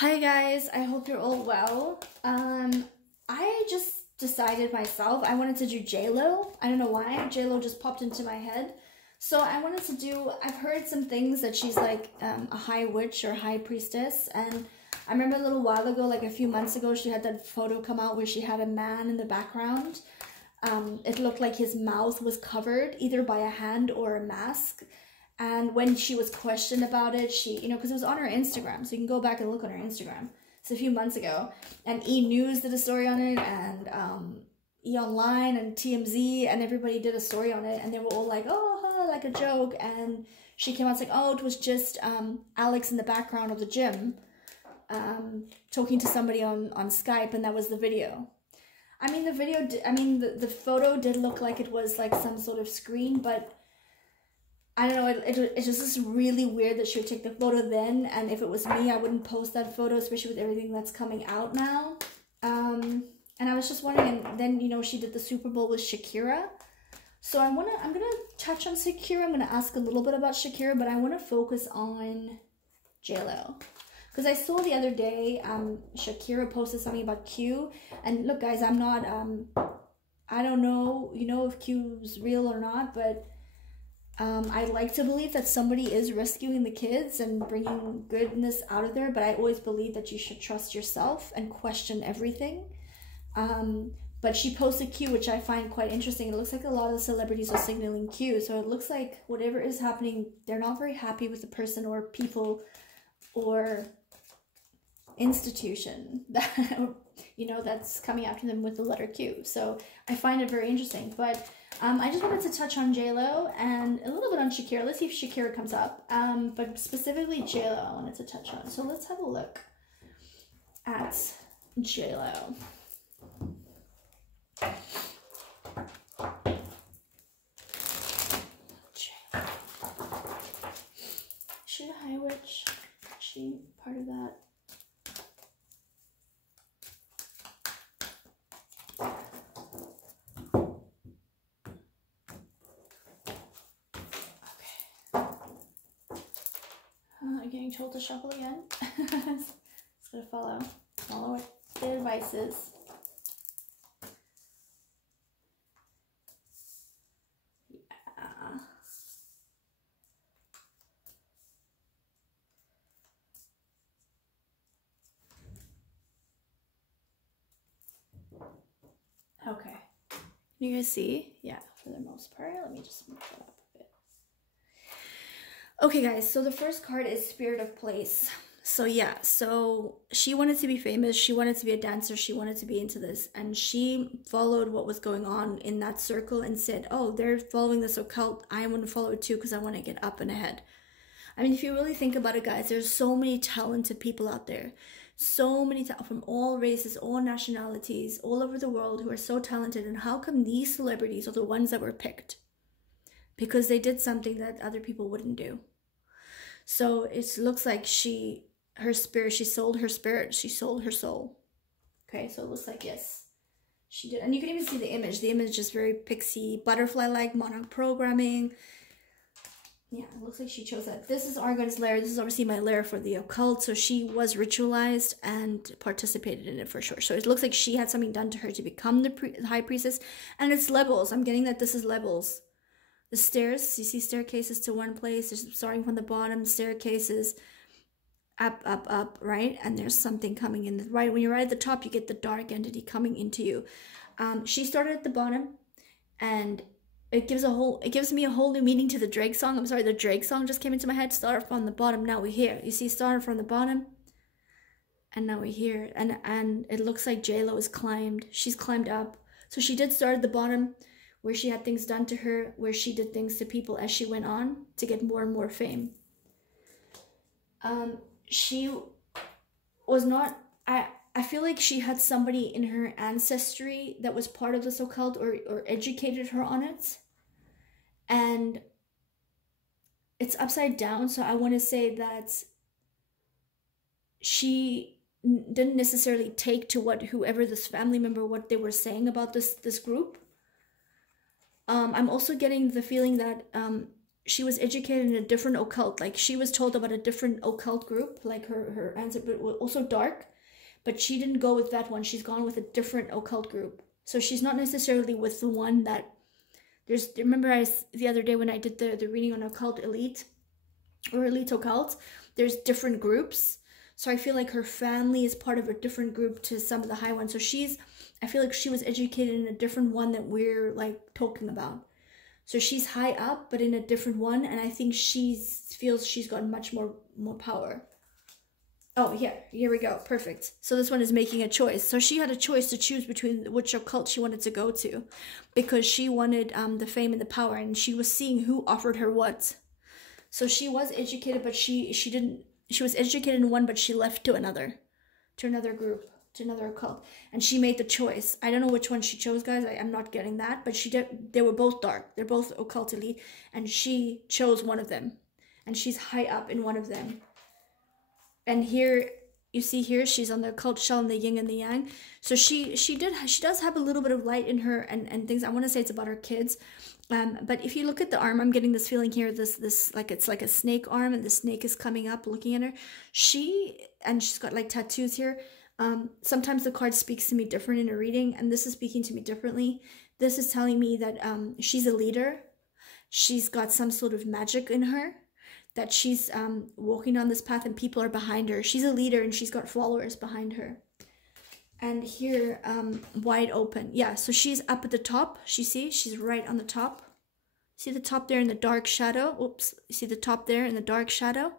Hi guys, I hope you're all well. I just decided myself I wanted to do J-Lo. I don't know why. J-Lo just popped into my head. So I wanted to do, I've heard some things that she's like a high witch or high priestess. And I remember a little while ago, like a few months ago, she had that photo come out where she had a man in the background. It looked like his mouth was covered either by a hand or a mask. And when she was questioned about it, she, because it was on her Instagram, so you can go back and look on her Instagram. It's a few months ago. And E! News did a story on it, and E! Online and TMZ, and everybody did a story on it, and they were all like, oh, huh, like a joke. And she came out like, oh, it was just Alex in the background of the gym talking to somebody on Skype, and that was the video. I mean, the photo did look like it was like some sort of screen, but I don't know, it's just really weird that she would take the photo then, and if it was me, I wouldn't post that photo, especially with everything that's coming out now. And I was just wondering, and then, she did the Super Bowl with Shakira. So I'm gonna touch on Shakira. I'm gonna ask a little bit about Shakira, but I want to focus on J-Lo. Because I saw the other day, Shakira posted something about Q, and look guys, I'm not, I don't know, if Q's real or not, but I like to believe that somebody is rescuing the kids and bringing goodness out of there, but I always believe that you should trust yourself and question everything. But she posted Q, which I find quite interesting. It looks like a lot of the celebrities are signaling Q, so it looks like whatever is happening, they're not very happy with the person or people or institution that, that's coming after them with the letter Q. So I find it very interesting, but I just wanted to touch on J-Lo and a little bit on Shakira. Let's see if Shakira comes up. But specifically J-Lo I wanted to touch on. So let's have a look at J-Lo. J-Lo. Is she a high witch? Is she part of that? Getting told to shuffle again. It's gonna follow the advices. Yeah. Okay. You guys see? Yeah, for the most part. Let me just move that up. Okay guys, so the first card is Spirit of Place. So yeah, so she wanted to be famous, she wanted to be a dancer, she wanted to be into this, and she followed what was going on in that circle and said, oh, they're following this occult, I want to follow it too because I want to get up and ahead. I mean, if you really think about it guys, there's so many talented people out there, so many from all races, all nationalities, all over the world who are so talented, and how come these celebrities are the ones that were picked? Because they did something that other people wouldn't do. So it looks like she sold her spirit, she sold her soul. Okay, so it looks like, yes, she did. And you can even see the image. The image is very pixie, butterfly-like, monarch programming. Yeah, it looks like she chose that. This is Argon's lair. This is obviously my lair for the occult. So she was ritualized and participated in it for sure. So it looks like she had something done to her to become the high priestess. And it's levels. I'm getting that this is levels. The stairs, you see staircases to one place, there's starting from the bottom, staircases, up, right? And there's something coming in. Right when you're right at the top, you get the dark entity coming into you. She started at the bottom, and it gives me a whole new meaning to the Drake song. I'm sorry, the Drake song just came into my head. Started from the bottom, now we're here. You see, started from the bottom, and now we're here. And it looks like J-Lo is climbed. She's climbed up. So she did start at the bottom, where she had things done to her, where she did things to people as she went on to get more and more fame. She was not, I feel like she had somebody in her ancestry that was part of this occult or educated her on it. And it's upside down, so I want to say that she didn't necessarily take to whoever this family member, what they were saying about this group. I'm also getting the feeling that she was educated in a different occult. Like she was told about a different occult group, like her answer, but also dark. But she didn't go with that one. She's gone with a different occult group. So she's not necessarily with the one that there's. Remember, the other day when I did the reading on occult elite or elite occult, there's different groups. So I feel like her family is part of a different group to some of the high ones. So I feel like she was educated in a different one that we're like talking about. So she's high up, but in a different one, and I think feels she's got much more power. Oh, here we go. Perfect. So this one is making a choice. So she had a choice to choose between which occult she wanted to go to, because she wanted the fame and the power, and she was seeing who offered her what. So she was educated, but she didn't. She was educated in one, but she left to another group, to another occult, and she made the choice. I don't know which one she chose, guys. I'm not getting that, but she did. They were both dark. They're both occult elite, and she chose one of them, and she's high up in one of them. And here, you see here, she's on the occult shell and the yin and the yang. So she does have a little bit of light in her and things. I want to say it's about her kids. But if you look at the arm, I'm getting this feeling here, this like it's like a snake arm, and the snake is coming up looking at her. She's got like tattoos here. Sometimes the card speaks to me different in a reading, and this is speaking to me differently. This is telling me that she's a leader. She's got some sort of magic in her, that she's walking on this path and people are behind her. She's a leader and she's got followers behind her. And here, wide open. Yeah, so she's up at the top. She's right on the top. See the top there in the dark shadow? Oops, you see the top there in the dark shadow?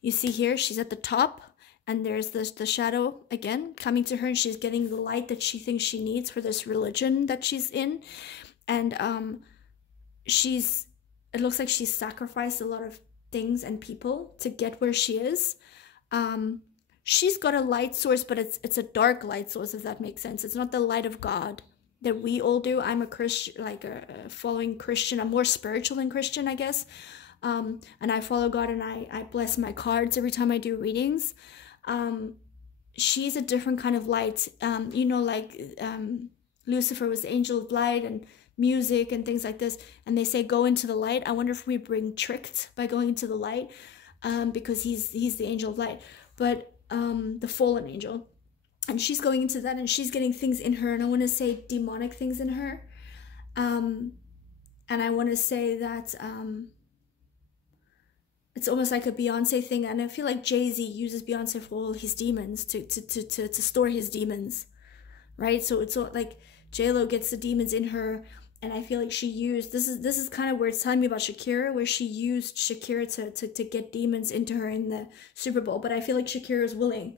You see here, she's at the top, and there's the shadow again coming to her, and she's getting the light that she thinks she needs for this religion that she's in. And it looks like she's sacrificed a lot of things and people to get where she is. She's got a light source, but it's a dark light source, if that makes sense. It's not the light of God that we all do. I'm a Christian, like a following Christian. I'm more spiritual than Christian, I guess. And I follow God, and I bless my cards every time I do readings. She's a different kind of light. Like Lucifer was the angel of light, and music and things like this, and they say go into the light. I wonder if we bring tricked by going into the light, because he's the angel of light, but the fallen angel, and she's going into that, and she's getting things in her, and I want to say demonic things in her, and I want to say that it's almost like a Beyonce thing, and I feel like Jay-Z uses Beyonce for all his demons to store his demons, right? So it's like J-Lo gets the demons in her. And I feel like she used, this is kind of where it's telling me about Shakira, where she used Shakira to get demons into her in the Super Bowl. But I feel like Shakira is willing.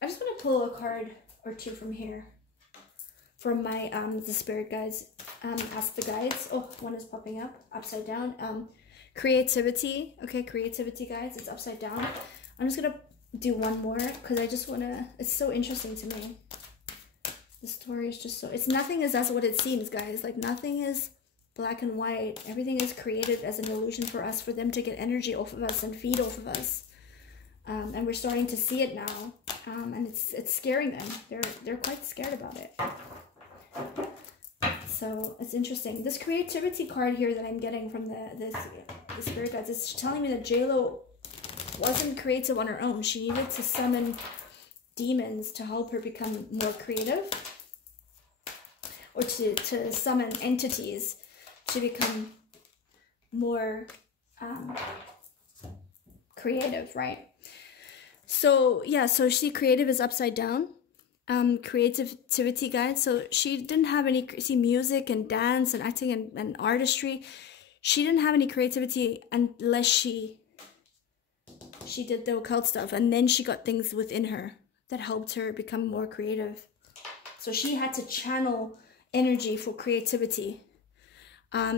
I just want to pull a card or two from here, from my the spirit guides. Ask the guides. Oh, one is popping up upside down. Creativity. Okay, creativity, guys. It's upside down. I'm just gonna do one more because I just wanna. It's so interesting to me. The story is just so, it's nothing is as what it seems, guys. Like nothing is black and white. Everything is created as an illusion for us, for them to get energy off of us and feed off of us. And we're starting to see it now. And it's scaring them. They're quite scared about it. So it's interesting. This creativity card here that I'm getting from the spirit guides is telling me that J-Lo wasn't creative on her own. She needed to summon demons to help her become more creative, or to summon entities to become more creative, right? So yeah, so creative is upside down. Creativity guide. So she didn't have any, see, music and dance and acting and artistry. She didn't have any creativity unless she did the occult stuff, and then she got things within her that helped her become more creative. So she had to channel energy for creativity,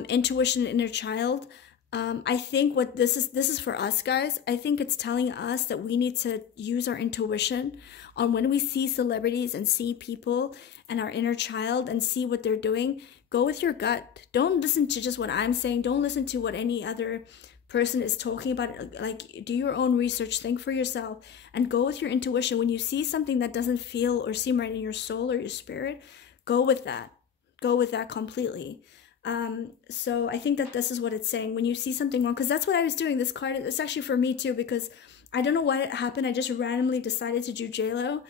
intuition, inner child. I think what this is for us, guys. I think it's telling us that we need to use our intuition on when we see celebrities and see people and our inner child and see what they're doing. Go with your gut. Don't listen to just what I'm saying. Don't listen to what any other person is talking about. Like, do your own research, think for yourself, and go with your intuition. When you see something that doesn't feel or seem right in your soul or your spirit, go with that completely. So I think that this is what it's saying when you see something wrong, because that's what I was doing. This card, it's actually for me too, because I don't know why it happened. I just randomly decided to do JLo,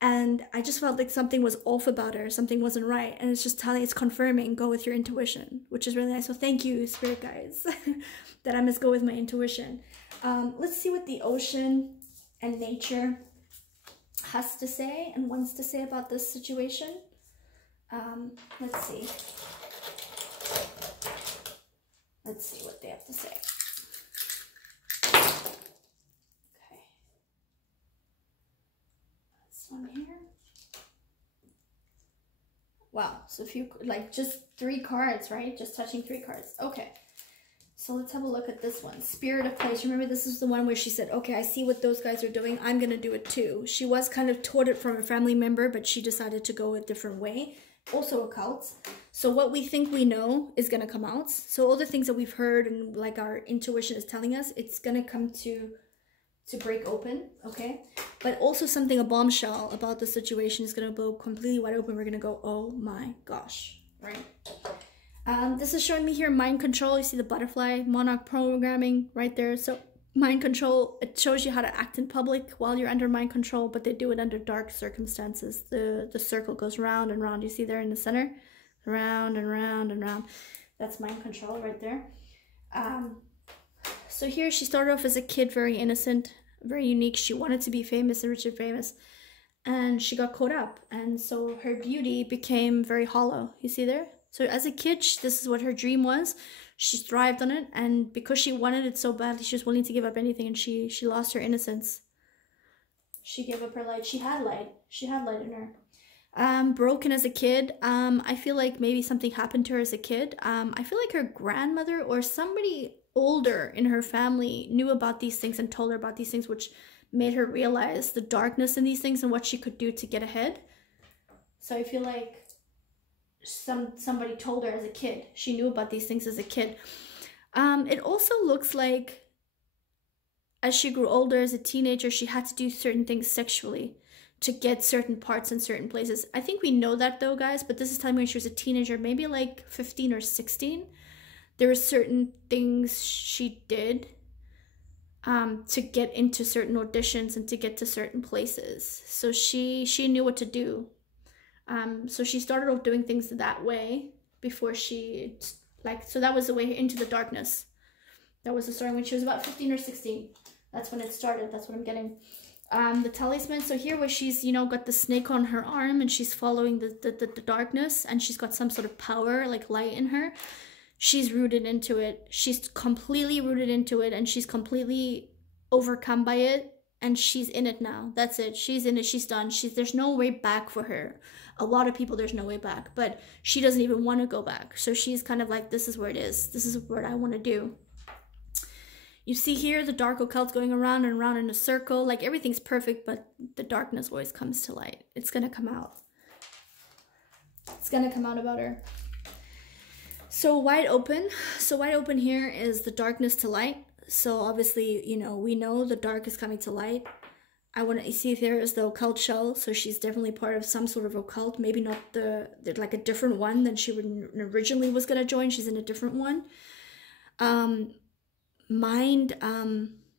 and I just felt like something was off about her, something wasn't right, and it's just telling, it's confirming, go with your intuition, which is really nice. So thank you, spirit guides, that I must go with my intuition. Let's see what the ocean and nature has to say and wants to say about this situation. Let's see. Let's see what they have to say. Okay. This one here. Wow, so if you, like, just 3 cards, right? Just touching 3 cards. Okay. So let's have a look at this one. Spirit of place. Remember, this is the one where she said, okay, I see what those guys are doing. I'm going to do it too. She was kind of taught it from a family member, but she decided to go a different way. Also occult. So what we think we know is going to come out. So all the things that we've heard and like our intuition is telling us, it's going to come to break open, okay? But also something, a bombshell about the situation is going to blow completely wide open. We're going to go, oh my gosh, right? This is showing me here mind control. You see the butterfly, monarch programming right there. So mind control, it shows you how to act in public while you're under mind control, but they do it under dark circumstances. The circle goes round and round. You see there in the center? Round and round and round. That's mind control right there. So here she started off as a kid, very innocent, very unique. She wanted to be famous and rich and famous. And she got caught up. And so her beauty became very hollow. You see there? So as a kid, this is what her dream was. She thrived on it. And because she wanted it so badly, she was willing to give up anything. And she lost her innocence. She gave up her light. She had light. She had light in her. Broken as a kid. I feel like maybe something happened to her as a kid. I feel like her grandmother or somebody older in her family knew about these things and told her about these things, which made her realize the darkness in these things and what she could do to get ahead. So I feel like somebody told her as a kid. She knew about these things as a kid. It also looks like as she grew older, as a teenager, she had to do certain things sexually to get certain parts in certain places. I think we know that though, guys, but this is telling me when she was a teenager, maybe like 15 or 16. There were certain things she did to get into certain auditions and to get to certain places. So she knew what to do. So she started off doing things that way before she, so that was the way into the darkness. That was the story when she was about 15 or 16. That's when it started. That's what I'm getting. The talisman. So here where she's, got the snake on her arm and she's following the darkness and she's got some sort of power, like light in her. She's rooted into it. She's completely rooted into it and she's completely overcome by it and she's in it now. That's it. She's in it. She's done. There's no way back for her. A lot of people, there's no way back, but she doesn't even want to go back. So she's kind of like, this is where it is. This is what I want to do. You see here the dark occult going around and around in a circle. Like everything's perfect, but the darkness always comes to light. It's going to come out. It's going to come out about her. So wide open. So wide open here is the darkness to light. So obviously, we know the dark is coming to light. I want to see if there is the occult shell. So she's definitely part of some sort of occult. Maybe not like a different one than she originally was going to join. She's in a different one. Mind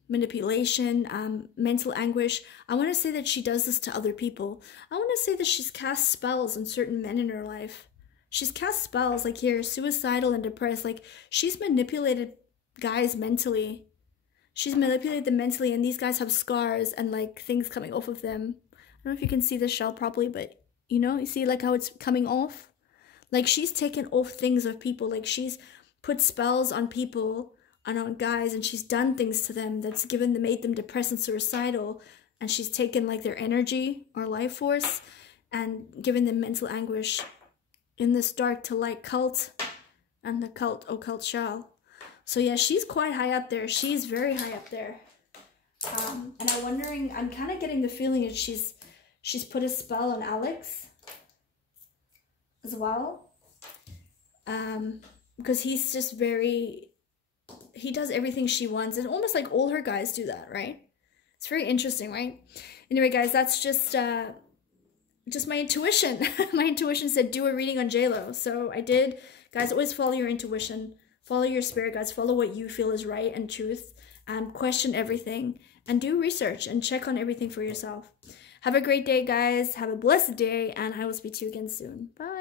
manipulation, mental anguish. I want to say that she does this to other people. I want to say that she's cast spells on certain men in her life. She's cast spells, like here, suicidal and depressed. Like, she's manipulated guys mentally. She's manipulated them mentally, and these guys have scars and, like, things coming off of them. I don't know if you can see the shell properly, but, you see, like, how it's coming off? Like, she's taken off things of people. Like, she's put spells on people and on guys, and she's done things to them that's made them depressed and suicidal, and she's taken, like, their energy or life force and given them mental anguish in this dark to light cult and the occult shell. So yeah, she's quite high up there. She's very high up there. And I'm kind of getting the feeling that she's put a spell on Alex as well. Because he's just he does everything she wants, and almost like all her guys do that, right? It's very interesting, right? Anyway, guys, that's just just my intuition. My intuition said do a reading on JLo. So I did. Guys, always follow your intuition. Follow your spirit, guys. Follow what you feel is right and truth. And question everything. And do research and check on everything for yourself. Have a great day, guys. Have a blessed day. And I will speak to you again soon. Bye.